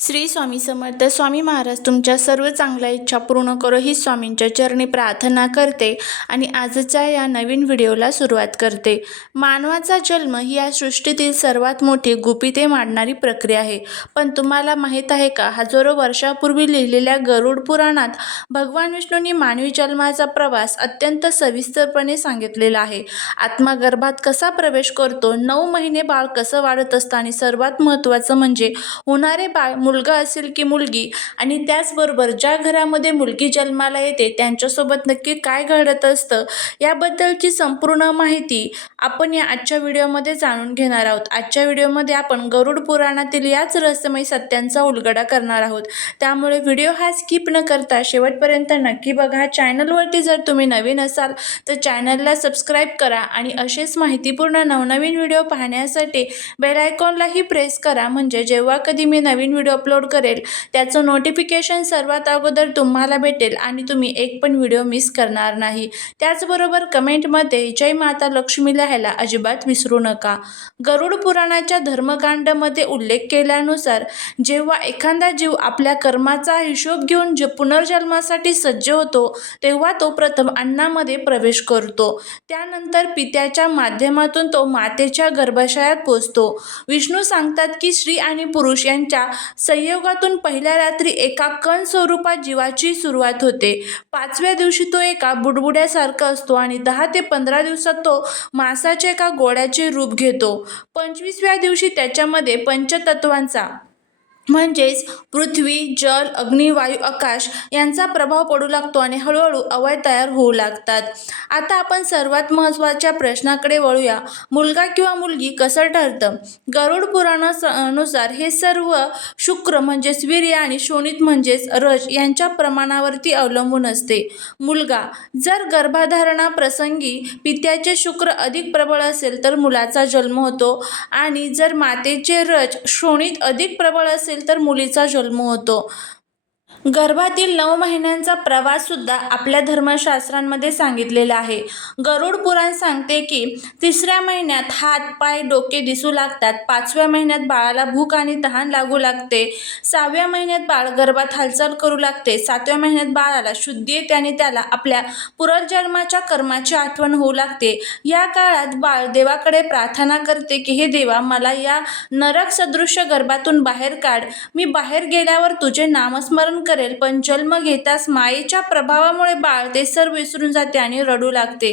श्री स्वामी समर्थ. स्वामी महाराज तुमच्या सर्व चांगल्या इच्छा पूर्ण करो ही स्वामींच्या चरणी प्रार्थना करते आणि आजच्या या नवीन व्हिडिओला सुरुवात करते. मानवाचा जन्म ही या सृष्टीतील सर्वात मोठी गुपिते मांडणारी प्रक्रिया आहे. पण तुम्हाला माहीत आहे का, हजारो वर्षापूर्वी लिहिलेल्या गरुड पुराणात भगवान विष्णूंनी मानवी जन्माचा प्रवास अत्यंत सविस्तरपणे सांगितलेला आहे. आत्मा गर्भात कसा प्रवेश करतो, 9 महिने बाळ कसं वाढत असतं आणि सर्वात महत्त्वाचं म्हणजे होणारे बाळ मुलगा असेल की मुलगी, आणि त्याचबरोबर ज्या घरामध्ये मुलगी जन्माला येते त्यांच्यासोबत नक्की काय घडत असतं याबद्दलची संपूर्ण माहिती आपण या आजच्या व्हिडिओमध्ये जाणून घेणार आहोत. आजच्या व्हिडिओमध्ये आपण गरुड पुराणातील याच रहस्यमय सत्यांचा उलगडा करणार आहोत. त्यामुळे व्हिडिओ हा स्किप न करता शेवटपर्यंत नक्की बघा. चॅनलवरती जर तुम्ही नवीन असाल तर चॅनलला सबस्क्राईब करा आणि असेच माहितीपूर्ण नवनवीन व्हिडिओ पाहण्यासाठी बेल आयकॉनलाही प्रेस करा, म्हणजे जेव्हा कधी मी नवीन व्हिडिओ अपलोड करेल त्याचं नोटिफिकेशन सर्वात अगोदर तुम्हाला भेटेल आणि तुम्ही एक पण व्हिडिओ मिस करणार नाही. त्याचबरोबर कमेंटमध्ये जय माता लक्ष्मी लिहायला अजिबात विसरू नका. गरुड पुराणाच्या धर्मकांडमध्ये उल्लेख केल्यानुसार जेव्हा एखादा जीव आपल्या कर्माचा हिशोब घेऊन पुनर्जन्मासाठी सज्ज होतो तेव्हा तो प्रथम अन्नामध्ये प्रवेश करतो. त्यानंतर पित्याच्या माध्यमातून तो मातेच्या गर्भाशयात पोचतो. विष्णू सांगतात की स्त्री आणि पुरुष यांच्या संयोगातून पहिल्या रात्री एका कण स्वरूपात जीवाची सुरुवात होते. 5व्या दिवशी तो एका बुडबुड्यासारखा असतो आणि 10 ते 15 दिवसात तो मांसाच्या एका गोळ्याचे रूप घेतो. 25व्या दिवशी त्याच्यामध्ये पंचतत्वांचा म्हणजेच पृथ्वी, जल, अग्नी, वायू, आकाश यांचा प्रभाव पडू लागतो आणि हळूहळू अवयव तयार होऊ लागतात. आता आपण सर्वात महत्त्वाच्या प्रश्नाकडे वळूया. मुलगा किंवा मुलगी कसं ठरतं? गरुड पुराणानुसार हे सर्व शुक्र म्हणजेच वीर्य आणि शोणित म्हणजेच रज यांच्या प्रमाणावरती अवलंबून असते. मुलगा जर गर्भधारणा प्रसंगी पित्याचे शुक्र अधिक प्रबळ असेल तर मुलाचा जन्म होतो आणि जर मातेचे रज शोणित अधिक प्रबळ असेल तर मुलीचा जन्म होतो. गर्भातील 9 महिन्यांचा प्रवास सुद्धा आपल्या धर्मशास्त्रांमध्ये सांगितलेला आहे. गरुड पुराण सांगते की 3ऱ्या महिन्यात हात, पाय, डोके दिसू लागतात. 5व्या महिन्यात बाळाला भूक आणि तहान लागू लागते. 6व्या महिन्यात बाळ गर्भात हालचाल करू लागते. 7व्या महिन्यात बाळाला शुद्धी येते आणि त्याला आपल्या पुनर्जन्माच्या कर्माची आठवण होऊ लागते. या काळात बाळ देवाकडे प्रार्थना करते की हे देवा, मला या नरक सदृश्य गर्भातून बाहेर काढ. मी बाहेर गेल्यावर तुझे नामस्मरण करेल. पण जन्म घेताच मायेच्या प्रभावामुळे बाळ ते सर्व विसरून जाते आणि रडू लागते.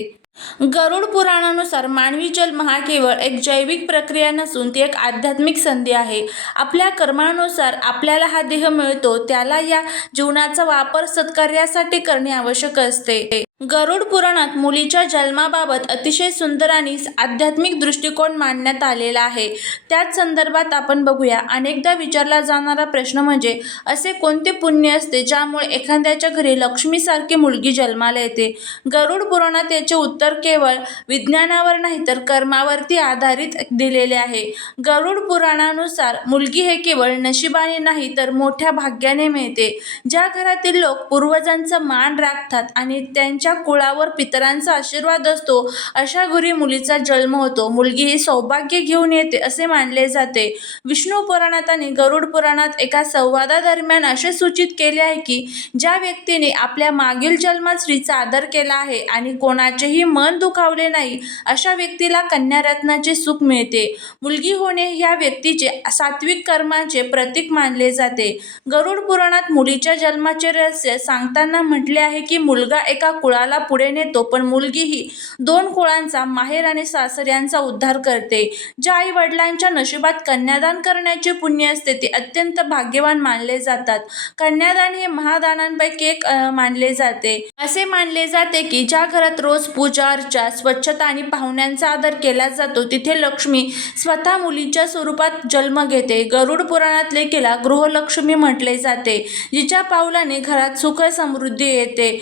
गरुड पुराणानुसार मानवी जन्म हा केवळ एक जैविक प्रक्रिया नसून ती एक आध्यात्मिक संधी आहे. आपल्या कर्मानुसार आपल्याला हा देह मिळतो, त्याला या जीवनाचा वापर सत्कार्यासाठी करणे आवश्यक असते. गरुड पुराणात मुलीच्या जन्माबाबत अतिशय सुंदर आणि आध्यात्मिक दृष्टिकोन मांडण्यात आलेला आहे. त्याच संदर्भात आपण बघूया. अनेकदा विचारला जाणारा प्रश्न म्हणजे असे कोणते पुण्य असते ज्यामुळे एखाद्याच्या घरी लक्ष्मीसारखी मुलगी जन्माला येते? गरुड पुराणात याचे उत्तर केवळ विज्ञानावर नाही तर कर्मावरती आधारित दिलेले आहे. गरुड पुराणानुसार मुलगी हे केवळ नशिबाने नाही तर मोठ्या भाग्याने मिळते. ज्या घरातील लोक पूर्वजांचा मान राखतात आणि त्यांच्या कुळावर पितरांचा आशीर्वाद असतो अशा घरी मुलीचा जन्म होतो. मुलगी ही सौभाग्य घेऊन येते असे मानले जाते. विष्णू पुराणात आणि गरुड पुराणात एका संवादादरम्यान असे सूचित केले आहे की ज्या व्यक्तीने आपल्या मागील जन्मात स्त्रीचा आदर केला आहे आणि कोणाचेही मन दुखावले नाही अशा व्यक्तीला कन्यारत्नाचे सुख मिळते. मुलगी होणे ह्या व्यक्तीचे सात्विक कर्माचे प्रतीक मानले जाते. गरुड पुराणात मुलीच्या जन्माचे रहस्य सांगताना म्हटले आहे की मुलगा एका कुळाला पुढे नेतो पण मुलगी ही 2 कुळांचा, माहेर आणि सासर यांचा उद्धार करते. ज्या आई वडिलांच्या नशिबात कन्यादान करण्याचे पुण्य असते ते अत्यंत भाग्यवान मानले जातात. कन्यादान हे महादानांपैकी एक मानले जाते. असे मानले जाते की ज्या घरात रोज पूजा अर्चा, स्वच्छता आणि पाहुण्यांचा आदर केला जातो तिथे लक्ष्मी स्वतः मुलीच्या स्वरूपात जन्म घेते. गरुड पुराणात लेकीला गृहलक्ष्मी म्हटले जाते, जिच्या पावलाने घरात सुख समृद्धी येते.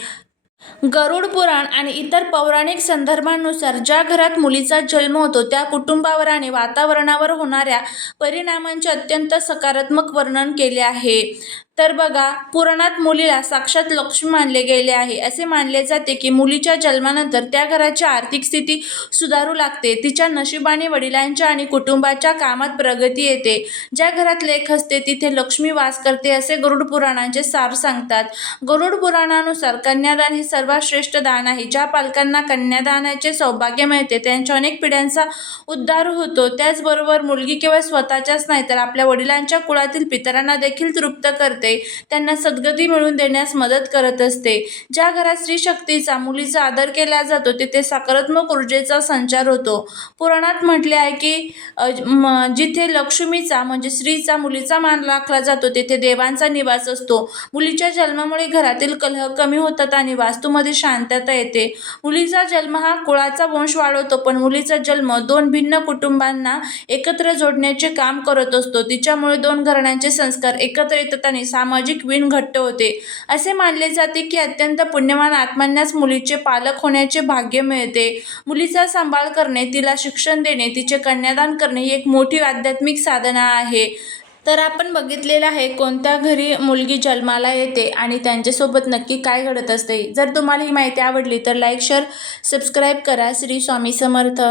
गरुड पुराण आणि इतर पौराणिक संदर्भांनुसार ज्या घरात मुलीचा जन्म होतो त्या कुटुंबावर आणि वातावरणावर होणाऱ्या परिणामांचे अत्यंत सकारात्मक वर्णन केले आहे. तर बघा, पुराणात मुलीला साक्षात लक्ष्मी मानले गेले आहे. असे मानले जाते की मुलीच्या जन्मानंतर त्या घराची आर्थिक स्थिती सुधारू लागते. तिच्या नशिबाने वडिलांच्या आणि कुटुंबाच्या कामात प्रगती येते. ज्या घरात लेक असते तिथे लक्ष्मी वास करते असे गरुड पुराणाचे सार सांगतात. गरुड पुराणानुसार कन्यादान हे सर्वात श्रेष्ठ दान आहे. ज्या पालकांना कन्यादानाचे सौभाग्य मिळते त्यांच्या अनेक पिढ्यांचा उद्धार होतो. त्याचबरोबर मुलगी केवळ स्वतःच्याच नाही तर आपल्या वडिलांच्या कुळातील पितरांना देखील तृप्त करते, त्यांना सद्गती मिळवून देण्यास मदत करत असते. ज्या घरात स्त्री शक्तीचा, मुलीचा आदर केला जातो तिथे सकारात्मक ऊर्जेचा संचार होतो. पुराणात म्हटले आहे की जिथे लक्ष्मीचा म्हणजे स्त्रीचा, मुलीचा मान राखला जातो तिथे देवांचा निवास असतो. मुलीच्या जन्मामुळे घरातील कलह कमी होतात आणि वास्तूमध्ये शांतता येते. मुलीचा जन्म हा कुळाचा वंश वाढवतो, पण मुलीचा जन्म दोन भिन्न कुटुंबांना एकत्र जोडण्याचे काम करत असतो. तिच्यामुळे दोन घराण्यांचे संस्कार एकत्र येतात आणि सामाजिक वीण घट्ट होते. असे मानले जाते की अत्यंत पुण्यवान आत्म्यांनाच मुलीचे पालक होण्याचे भाग्य मिळते. मुलीचा सांभाळ करणे, तिला शिक्षण देणे, तिचे कन्यादान करणे ही एक मोठी आध्यात्मिक साधना आहे. तर आपण बघितलेलं आहे कोणत्या घरी मुलगी जन्माला येते आणि त्यांच्यासोबत नक्की काय घडत असते. जर तुम्हाला ही माहिती आवडली तर लाईक, शेअर, सबस्क्राईब करा. श्री स्वामी समर्थ.